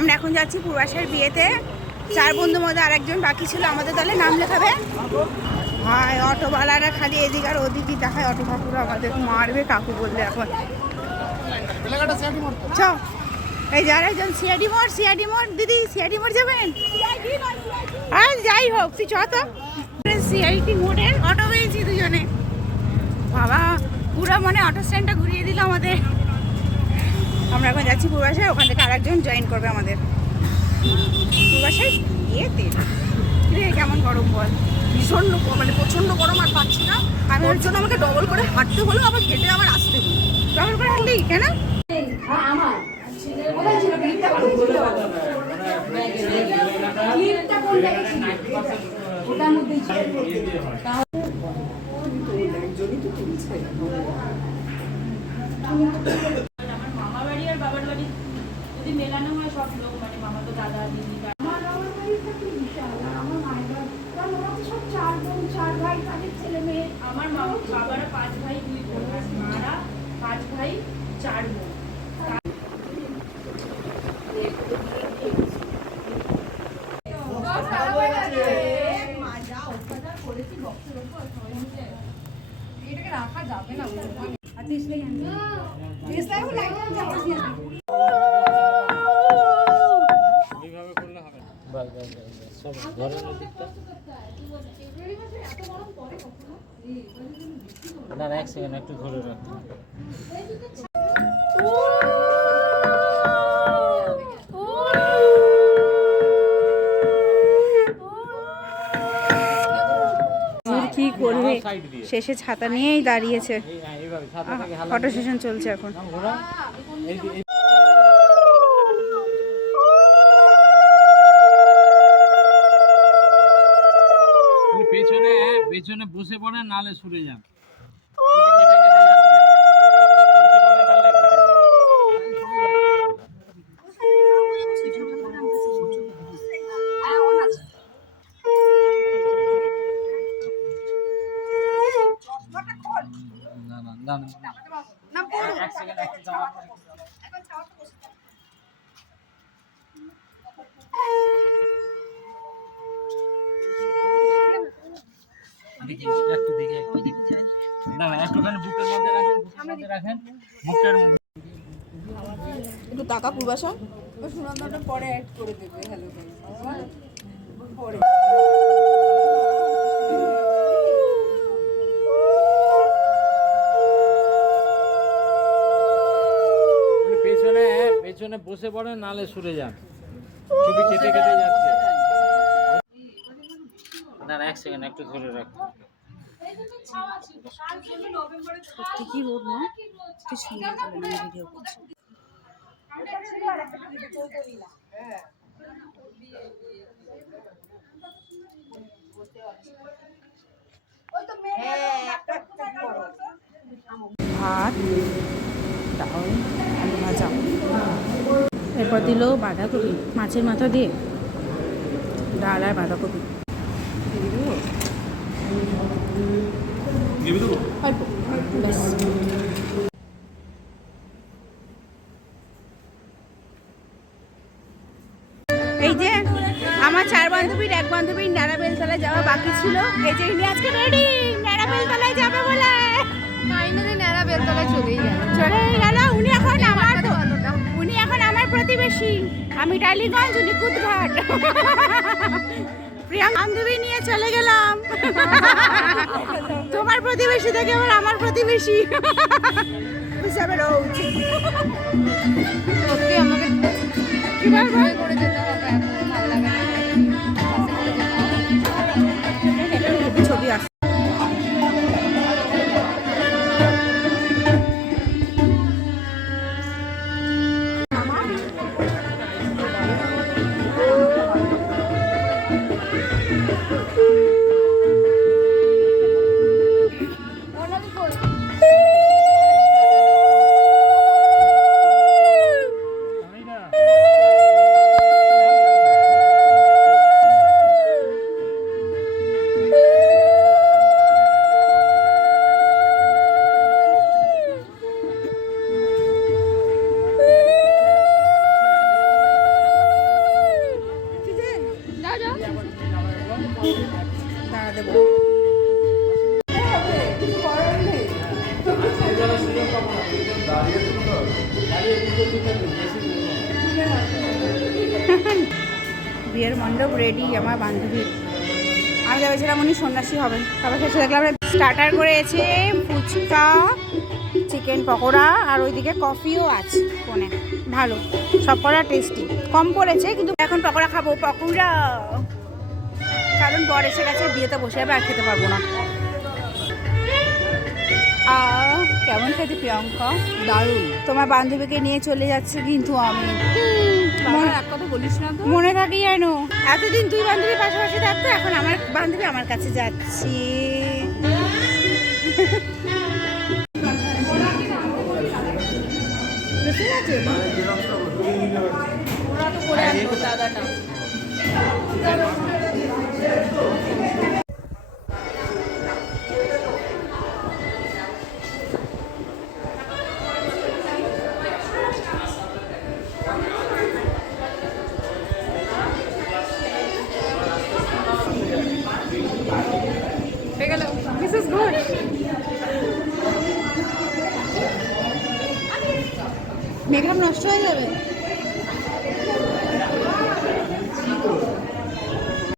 আমরা এখন যাচ্ছি পূর্বাশার বিয়েতে। 4 বন্ধুর মধ্যে আরেকজন বাকি ছিল আমাদের দলে নাম লেখাবে। ভাই অটোওয়ালারা খালি এদিক আর ওদিকই দেখায়, অটো কাকুরা আমাদের মারবে কাকু বললে এখন। চ এই যার একজন সিআইডি মোড় দিদি, সিআইডি মোড় যাবেন? আর যাই হোক তুই চ তো। সিআইডি মোড়ের অটো পেয়েছি দুজনে, বাবা পুরো মানে অটো স্ট্যান্ডটা ঘুরিয়ে দিল আমাদের। আমরা এখন যাচ্ছি পূর্বাশায়, ওখান থেকে আরেকজন জয়েন করবে আমাদের। পূর্বাশায় বিয়েতে রে কেমন গরম বল, ভীষণ মানে প্রচন্ড গরম আর পাচ্ছি না। আমি ওর জন্য আমাকে ডবল করে হাঁটতে হলো, আবার হেঁটে আবার আসতে হলো। ডবল করে হাঁটলি কেন? আমার মামা বাড়ি আর বাবার বাড়ি যদি মেলানো হয় সব লোক, মানে মামা তো দাদা দিদি। আমার বাবার বাড়িটা কি বিশাল, আর আমার মায়ের বাড়ি কারণ ওরা তো সব 4 বোন 4 ভাই, তাদের ছেলে মেয়ে। আমার বাবারা 5 ভাই 2 বোন, আর মারা 5 ভাই 4 বোন। এটাকে রাখা যাবে না। না এক সেকেন্ড একটু ধরে রাখুন। কি করবে, শেষে ছাতা নিয়েই দাঁড়িয়েছে। অটো স্টেশন চলছে এখন। পেছনে পেছনে বসে পড়েন, নালে সরে যান। একটু টাকা পূর্বাশা সুনন্দাটা পরে অ্যাড করে দেবে। হ্যালো পরে পেছনে পেছনে বসে পড়েন, নালে সরে যান। ছবি কেটে কেটে যাচ্ছে। না এক সেকেন্ড একটু ধরে রাখুন। সত্যি কি রোদ না, কি সুন্দর করে ভিডিও করছে। ভাত, ডাল, আলু ভাজা, এরপর দিল বাঁধাকপি মাছের মাথা দিয়ে, ডাল আর বাঁধাকপি। অল্প ব্যাস। এই যে আমার 4 বান্ধবীর এক বান্ধবীর নারাবেলতলায় যাওয়া বাকি ছিল। এই যে ইনি আজকে রেডি নারাবেলতলায় যাবে বলে। ফাইনালি নেড়া বেলতলায় চলেই গেল। উনি এখন আমার প্রতিবেশী। আমি টালিগঞ্জ, উনি কুদঘাট। প্রিয়া বান্ধবী নিয়ে চলে গেলাম। তোমার প্রতিবেশী থেকে আবার আমার প্রতিবেশী। সত্যি আমাকে কি বলবো? করে যেতে হবে, এখন ভালো লাগে না। বাসে করে যেতে হবে। ছবি আসছে। দেবো। কিছু করার নেই। বিয়ের মণ্ডপ রেডি আমার বান্ধবীর। আমি ভেবেছিলাম উনি সন্ন্যাসী হবেন, তবে শেষে দেখলাম স্টার্টার করেছে ফুচকা, চিকেন পকোড়া, আর ওইদিকে কফিও আছে কোণে। ভালো, সব করা টেস্টি, কম পড়েছে কিন্তু এখন পকোড়া খাবো, পকোড়া। কারণ বর এসে গেছে, বিয়েতে বসে যাবে, আর খেতে পারবো না। কেমন খেতে প্রিয়ঙ্কা? দারুণ। তোমার বান্ধবীকে নিয়ে চলে যাচ্ছে কিন্তু আমি। বাবার এক কথা বলিস না তো। মনে থাকি জানো, এতদিন দুই বান্ধবী পাশাপাশি থাকতো, এখন আমার বান্ধবী আমার কাছে যাচ্ছে। বুঝতে পারছি? ওরা তো করে আনতো দাদাটা। This is good. মেকআপ নষ্ট হয়ে যাবে।